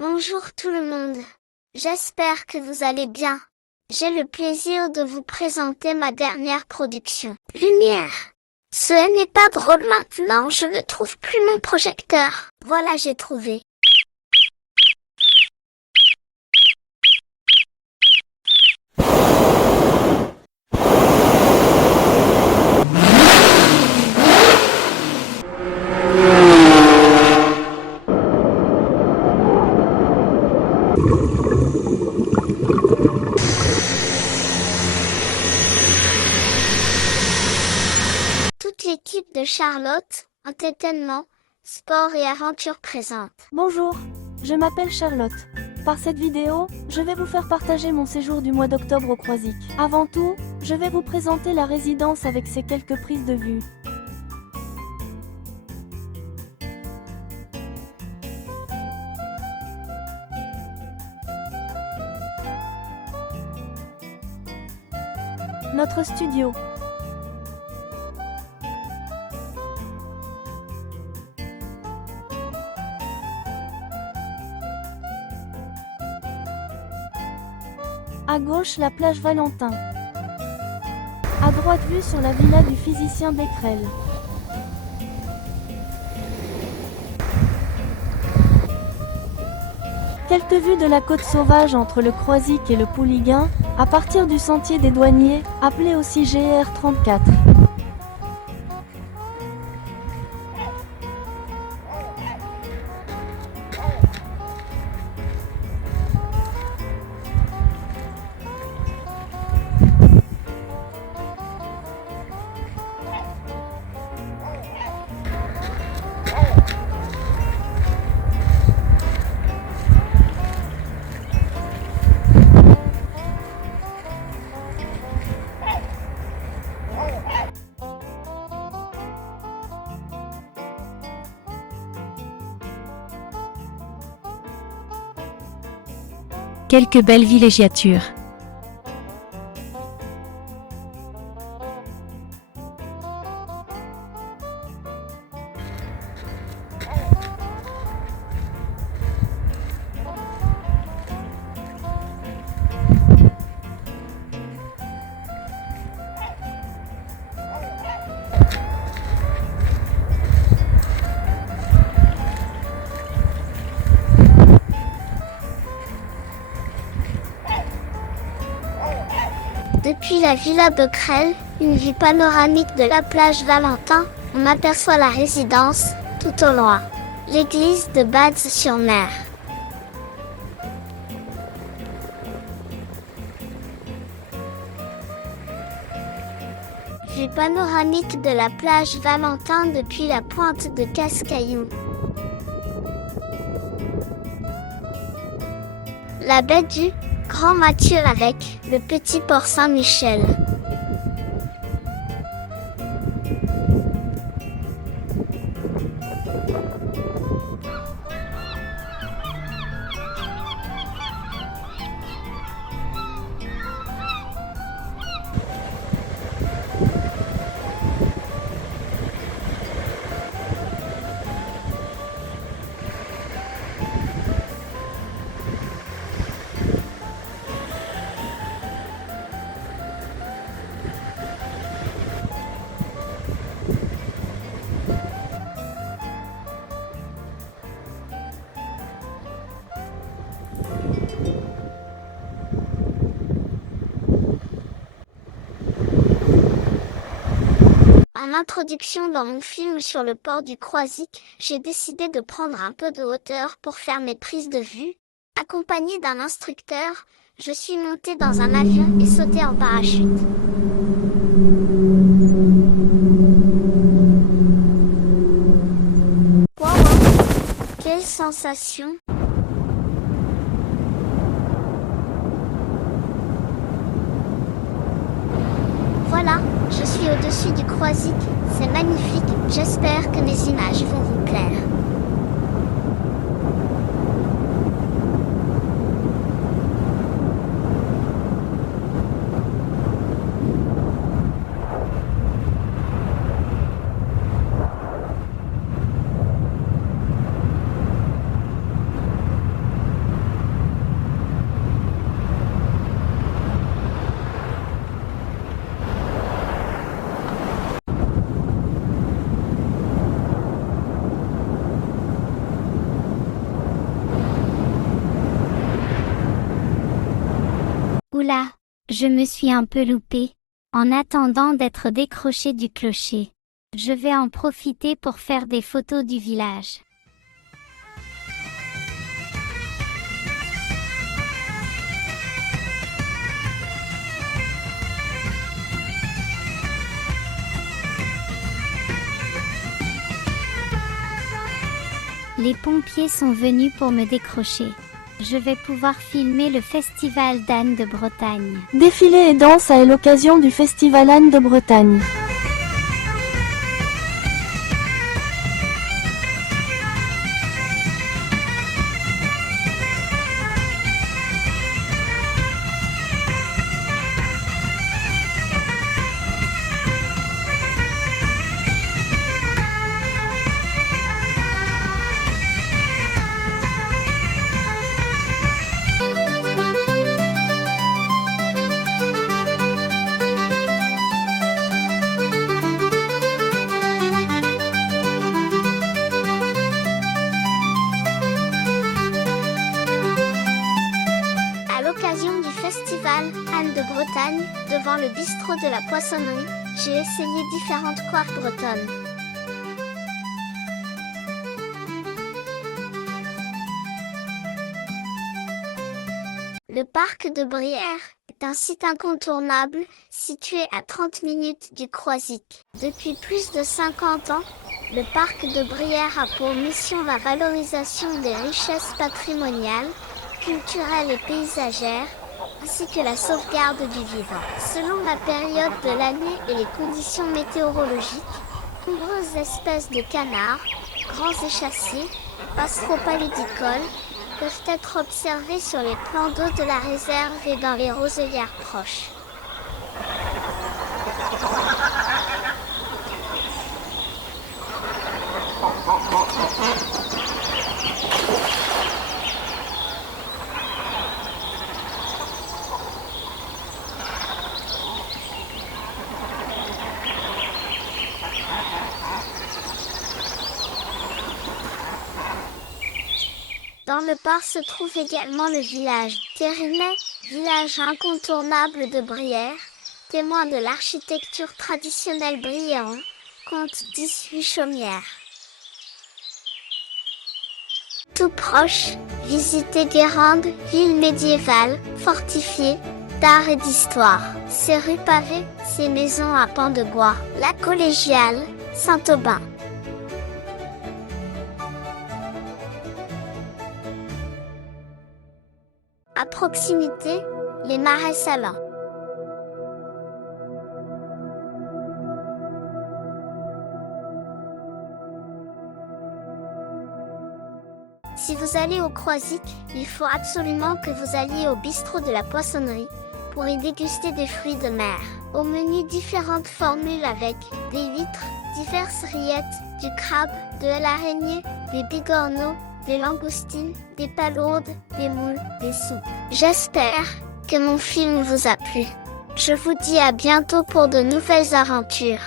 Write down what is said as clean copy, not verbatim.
Bonjour tout le monde. J'espère que vous allez bien. J'ai le plaisir de vous présenter ma dernière production. Lumière. Ce n'est pas drôle maintenant, je ne trouve plus mon projecteur. Voilà, j'ai trouvé. Toute l'équipe de Charlotte, Entertainment, Sport et Aventure présente. Bonjour, je m'appelle Charlotte. Par cette vidéo, je vais vous faire partager mon séjour du mois d'octobre au Croisic. Avant tout, je vais vous présenter la résidence avec ses quelques prises de vue. Notre studio. À gauche, la plage Valentin. À droite, vue sur la villa du physicien Becquerel. Quelques vues de la côte sauvage entre le Croisic et le Pouliguen, à partir du sentier des douaniers, appelé aussi GR34. Quelques belles villégiatures. Depuis la villa Becquerel, une vue panoramique de la plage Valentin, on aperçoit la résidence, tout au loin. L'église de Bads-sur-Mer. Vue panoramique de la plage Valentin depuis la pointe de Cascaillou. La baie du Grand Mathieu avec le petit port Saint-Michel. En introduction dans mon film sur le port du Croisic, j'ai décidé de prendre un peu de hauteur pour faire mes prises de vue. Accompagnée d'un instructeur, je suis montée dans un avion et sauté en parachute. Wow, quelle sensation! Voilà, je suis au-dessus du Croisic, c'est magnifique, j'espère que mes images vont vous plaire. Oula, je me suis un peu loupée. En attendant d'être décrochée du clocher, je vais en profiter pour faire des photos du village. Les pompiers sont venus pour me décrocher. Je vais pouvoir filmer le festival d'Anne de Bretagne. Défilé et danse à l'occasion du festival Anne de Bretagne. À l'occasion du festival Anne de Bretagne, devant le bistrot de la poissonnerie, j'ai essayé différentes coiffes bretonnes. Le parc de Brière est un site incontournable, situé à 30 minutes du Croisic. Depuis plus de 50 ans, le parc de Brière a pour mission la valorisation des richesses patrimoniales, culturelles et paysagères, ainsi que la sauvegarde du vivant. Selon la période de l'année et les conditions météorologiques, nombreuses espèces de canards, grands échassiers, passereaux paludicoles, peuvent être observés sur les plans d'eau de la réserve et dans les roselières proches. Dans le parc se trouve également le village Thérinet, village incontournable de Brière, témoin de l'architecture traditionnelle briéron, compte 18 chaumières. Tout proche, visitez Guérande, ville médiévale, fortifiée, d'art et d'histoire. Ses rues pavées, ses maisons à pans de bois, la collégiale, Saint-Aubin. À proximité, les marais salants. Si vous allez au Croisic, il faut absolument que vous alliez au bistrot de la poissonnerie pour y déguster des fruits de mer. Au menu, différentes formules avec des huîtres, diverses rillettes, du crabe, de l'araignée, des bigorneaux, des langoustines, des palourdes, des moules, des soupes. J'espère que mon film vous a plu. Je vous dis à bientôt pour de nouvelles aventures.